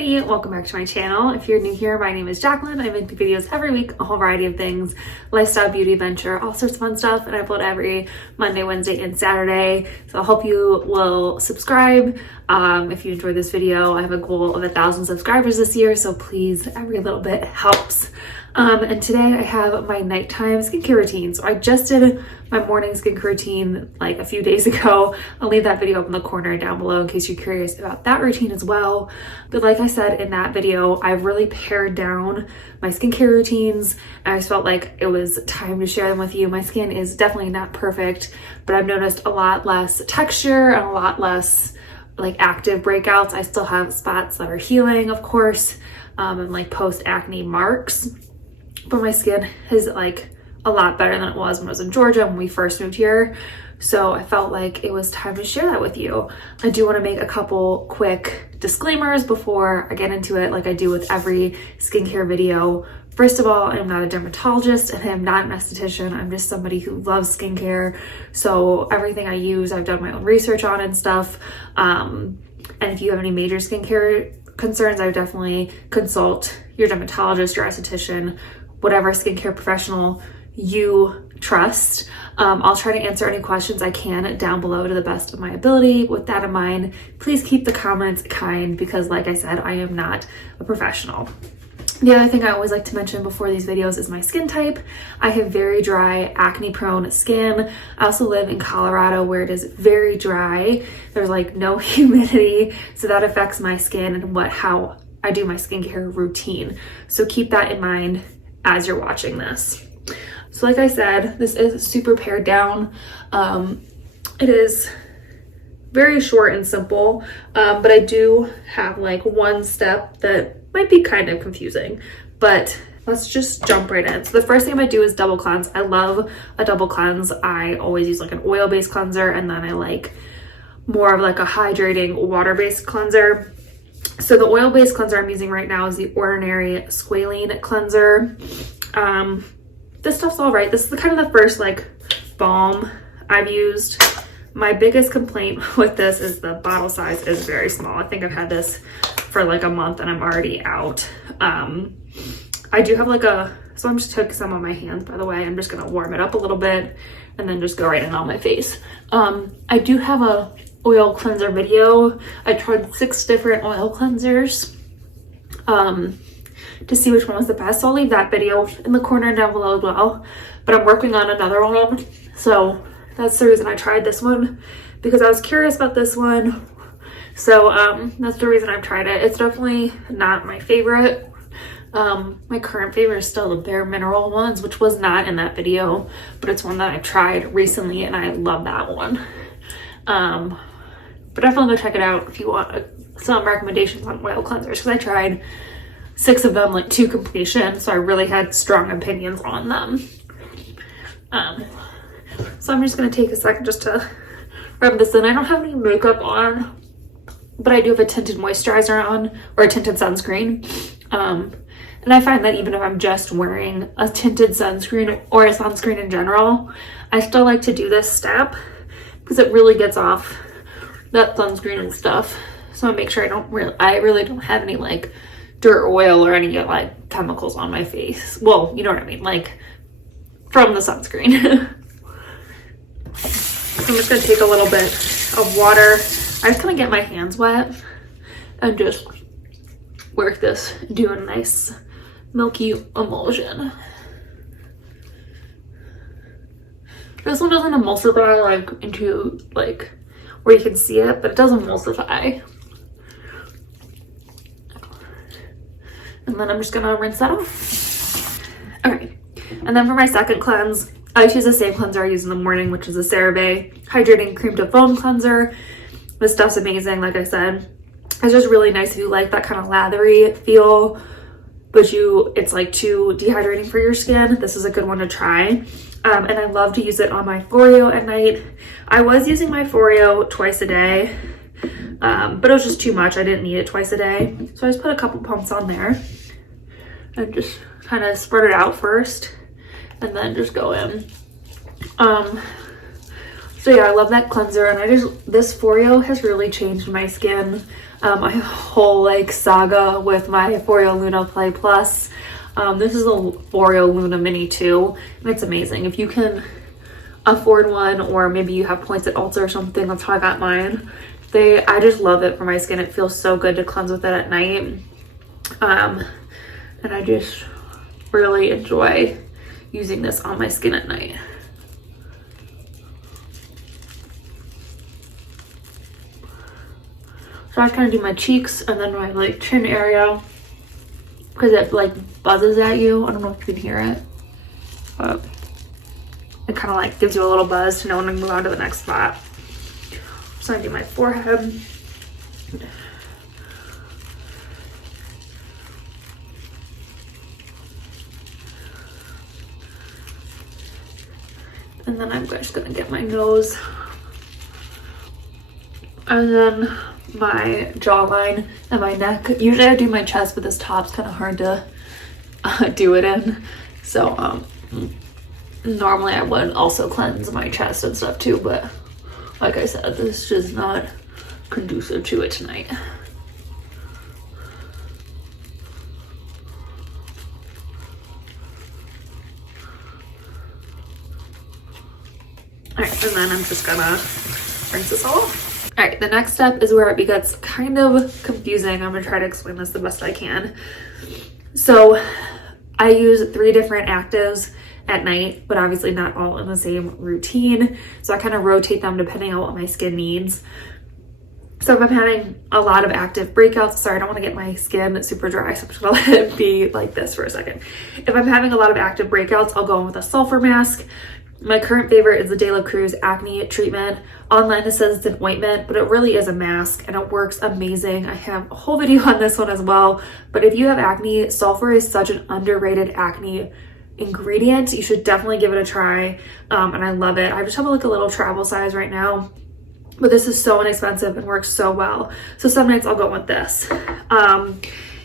everybody, welcome back to my channel. If you're new here, my name is Jacqueline. I make videos every week, a whole variety of things, lifestyle, beauty, adventure, all sorts of fun stuff, and I upload every Monday, Wednesday, and Saturday. So I hope you will subscribe. If you enjoyed this video, I have a goal of 1,000 subscribers this year, so please, every little bit helps. And today I have my nighttime skincare routine. So I just did my morning skincare routine like a few days ago. I'll leave that video up in the corner down below in case you're curious about that routine as well. But like I said in that video, I've really pared down my skincare routines, and I just felt like it was time to share them with you. My skin is definitely not perfect, but I've noticed a lot less texture and a lot less like active breakouts. I still have spots that are healing, of course, and like post-acne marks. But my skin is like a lot better than it was when I was in Georgia when we first moved here. So I felt like it was time to share that with you. I do want to make a couple quick disclaimers before I get into it, like I do with every skincare video. First of all, I'm not a dermatologist and I'm not an esthetician. I'm just somebody who loves skincare. So everything I use, I've done my own research on and stuff. And if you have any major skincare concerns, I would definitely consult your dermatologist, your esthetician, whatever skincare professional you trust. I'll try to answer any questions I can down below to the best of my ability. With that in mind, please keep the comments kind because like I said, I am not a professional. The other thing I always like to mention before these videos is my skin type. I have very dry, acne-prone skin. I also live in Colorado where it is very dry. There's like no humidity, so that affects my skin and how I do my skincare routine. So keep that in mind as you're watching this. So like I said, this is super pared down. It is very short and simple, but I do have like one step that might be kind of confusing, but let's just jump right in. So the first thing I'm gonna do is double cleanse. I love a double cleanse. I always use like an oil-based cleanser, and then I like more of like a hydrating water-based cleanser. So the oil-based cleanser I'm using right now is the Ordinary Squalane cleanser. This stuff's all right. This is kind of the first like balm I've used. My biggest complaint with this is the bottle size is very small. I think I've had this for like a month and I'm already out. I do have like so I'm just took some on my hands, by the way. I'm just gonna warm it up a little bit and then just go right in on my face. I do have a oil cleanser video. I tried 6 different oil cleansers to see which one was the best. So I'll leave that video in the corner down below as well. But I'm working on another one. So that's the reason I tried this one, because I was curious about this one. So that's the reason I've tried it. It's definitely not my favorite. My current favorite is still the Bare Mineral ones, which was not in that video, but it's one that I've tried recently and I love that one. But definitely go check it out if you want some recommendations on oil cleansers, because I tried 6 of them like to completion, so I really had strong opinions on them. So I'm just gonna take a second just to rub this in. I don't have any makeup on, but I do have a tinted moisturizer on, or a tinted sunscreen. And I find that even if I'm just wearing a tinted sunscreen or a sunscreen in general, I still like to do this step because it really gets off that sunscreen and stuff. So I make sure I really don't have any like dirt, oil, or any like chemicals on my face. Well, you know what I mean, like from the sunscreen. I'm just gonna take a little bit of water. I just kind of get my hands wet and just work this, do a nice milky emulsion. This one doesn't emulsify like into like where you can see it, but it does emulsify. And then I'm just gonna rinse that off. All right, and then for my second cleanse, I use the same cleanser I use in the morning, which is a CeraVe Hydrating Cream to Foam Cleanser. This stuff's amazing, like I said. It's just really nice if you like that kind of lathery feel, but it's like too dehydrating for your skin. This is a good one to try. And I love to use it on my Foreo at night. I was using my Foreo twice a day, but it was just too much. I didn't need it twice a day. So I just put a couple pumps on there and just kind of spread it out first and then just go in. So yeah, I love that cleanser, and this Foreo has really changed my skin. my whole like saga with my Foreo Luna Play Plus. This is a Foreo Luna Mini 2, and it's amazing. If you can afford one, or maybe you have points at Ulta or something, that's how I got mine. I just love it for my skin. It feels so good to cleanse with it at night. And I just really enjoy using this on my skin at night. So I kind of do my cheeks and then my like chin area, because it like buzzes at you. I don't know if you can hear it, but it kind of like gives you a little buzz to know when to move on to the next spot. So I do my forehead. And then I'm just gonna get my nose. And then my jawline and my neck. Usually I do my chest, but this top's kind of hard to do it in. So normally I would also cleanse my chest and stuff too, but like I said, this is just not conducive to it tonight. All right, and then I'm just gonna rinse this all off. All right, the next step is where it gets kind of confusing. I'm gonna try to explain this the best I can. So I use 3 different actives at night, but obviously not all in the same routine. So I kind of rotate them depending on what my skin needs. So if I'm having a lot of active breakouts, sorry, I don't want to get my skin super dry, so I'm just gonna let it be like this for a second. If I'm having a lot of active breakouts, I'll go in with a sulfur mask. My current favorite is the Cruz acne treatment. Online it says it's an ointment, but it really is a mask and it works amazing. I have a whole video on this one as well. But if you have acne, sulfur is such an underrated acne ingredient. You should definitely give it a try. And I love it. I just have like a little travel size right now, but this is so inexpensive and works so well. So some nights I'll go with this.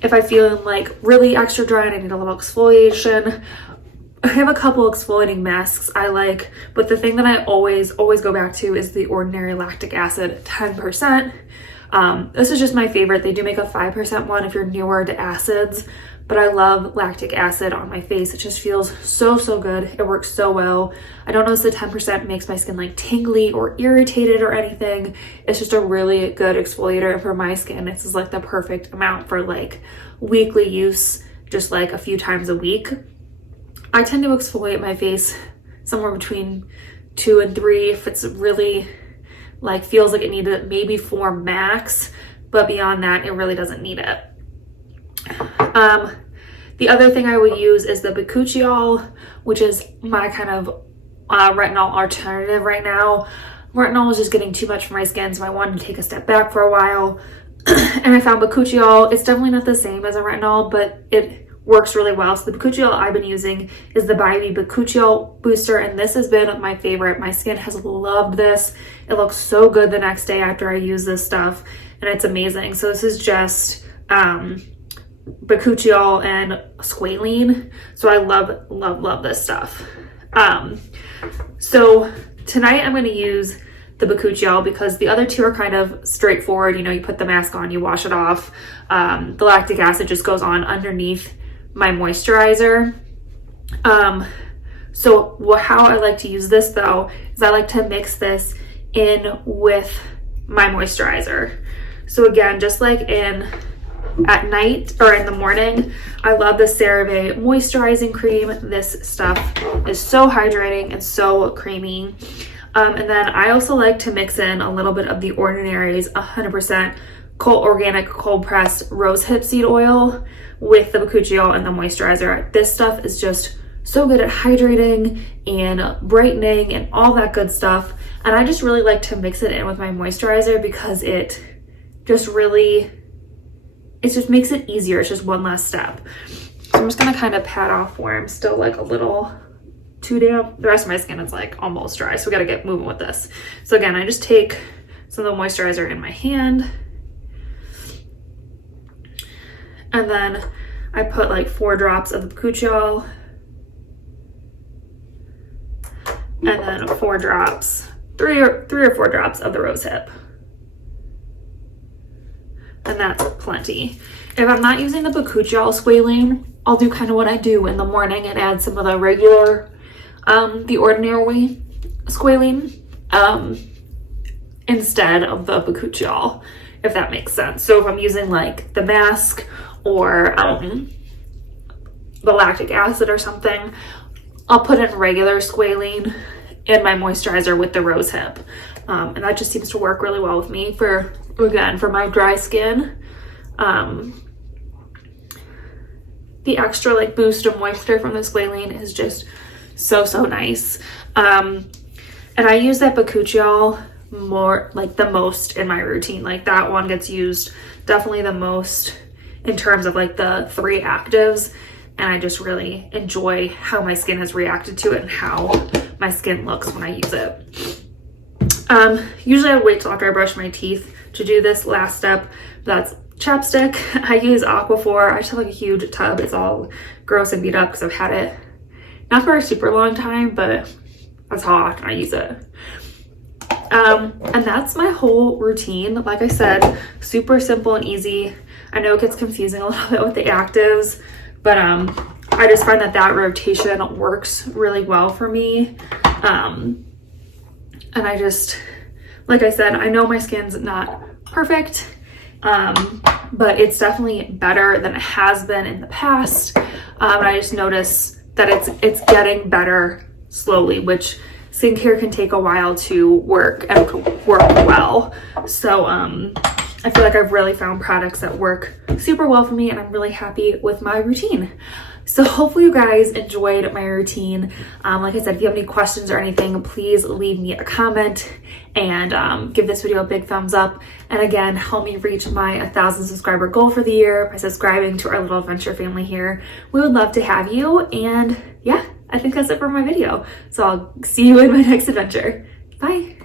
If I feel like really extra dry and I need a little exfoliation, I have a couple exfoliating masks I like, but the thing that I always go back to is the Ordinary Lactic Acid 10%. This is just my favorite. They do make a 5% one if you're newer to acids, but I love lactic acid on my face. It just feels so good. It works so well. I don't notice the 10% makes my skin like tingly or irritated or anything. It's just a really good exfoliator, and for my skin, this is like the perfect amount for like weekly use, just like a few times a week. I tend to exfoliate my face somewhere between 2 and 3 if it's really like feels like it needs it, maybe 4 max, but beyond that it really doesn't need it. The other thing I would use is the Bakuchiol, which is my kind of retinol alternative right now. Retinol is just getting too much for my skin, so I wanted to take a step back for a while. And I found Bakuchiol. It's definitely not the same as a retinol, but it works really well. So the Bakuchiol I've been using is the Bybi Bakuchiol Booster, and this has been my favorite. My skin has loved this. It looks so good the next day after I use this stuff, and it's amazing. So this is just Bakuchiol and Squalane. So I love this stuff. So tonight I'm going to use the Bakuchiol because the other 2 are kind of straightforward. You know, you put the mask on, you wash it off. The lactic acid just goes on underneath my moisturizer. So how I like to use this though is I like to mix this in with my moisturizer. So again, just like at night or in the morning, I love the CeraVe moisturizing cream. This stuff is so hydrating and so creamy. And then I also like to mix in a little bit of the Ordinary's 100% organic cold pressed rosehip seed oil with the Bakuchiol and the moisturizer. This stuff is just so good at hydrating and brightening and all that good stuff. And I just really like to mix it in with my moisturizer because it just makes it easier. It's just one last step. So I'm just gonna kind of pat off where I'm still like a little too damp. The rest of my skin is like almost dry, so we gotta get moving with this. So again, I just take some of the moisturizer in my hand, and then I put like 4 drops of the Bakuchiol, and then 4 drops, 3 or 4 drops of the rosehip. that's plenty. If I'm not using the Bakuchiol Squalane, I'll do kind of what I do in the morning and add some of the regular, the ordinary Squalane, instead of the Bakuchiol, if that makes sense. So if I'm using like the mask or the lactic acid or something, I'll put in regular Squalane in my moisturizer with the rose hip. And that just seems to work really well with me for, again, for my dry skin. The extra like boost of moisture from the Squalane is just so nice. And I use that Bakuchiol more, like the most in my routine. Like that one gets used definitely the most in terms of like the 3 actives, and I just really enjoy how my skin has reacted to it and how my skin looks when I use it. Usually I wait till after I brush my teeth to do this last step. That's chapstick. I use Aquaphor. I just have like a huge tub. It's all gross and beat up because I've had it not for a super long time, but that's how often I use it. And that's my whole routine. Like I said, super simple and easy. I know it gets confusing a little bit with the actives, but I just find that rotation works really well for me. And I just, like I said, I know my skin's not perfect, but it's definitely better than it has been in the past. And I just notice that it's getting better slowly, which skincare can take a while to work and to work well. So I feel like I've really found products that work super well for me, and I'm really happy with my routine. So hopefully you guys enjoyed my routine. Like I said, if you have any questions or anything, please leave me a comment and give this video a big thumbs up. And again, help me reach my 1,000 subscriber goal for the year by subscribing to our little adventure family here. We would love to have you. And yeah, I think that's it for my video. So I'll see you in my next adventure. Bye.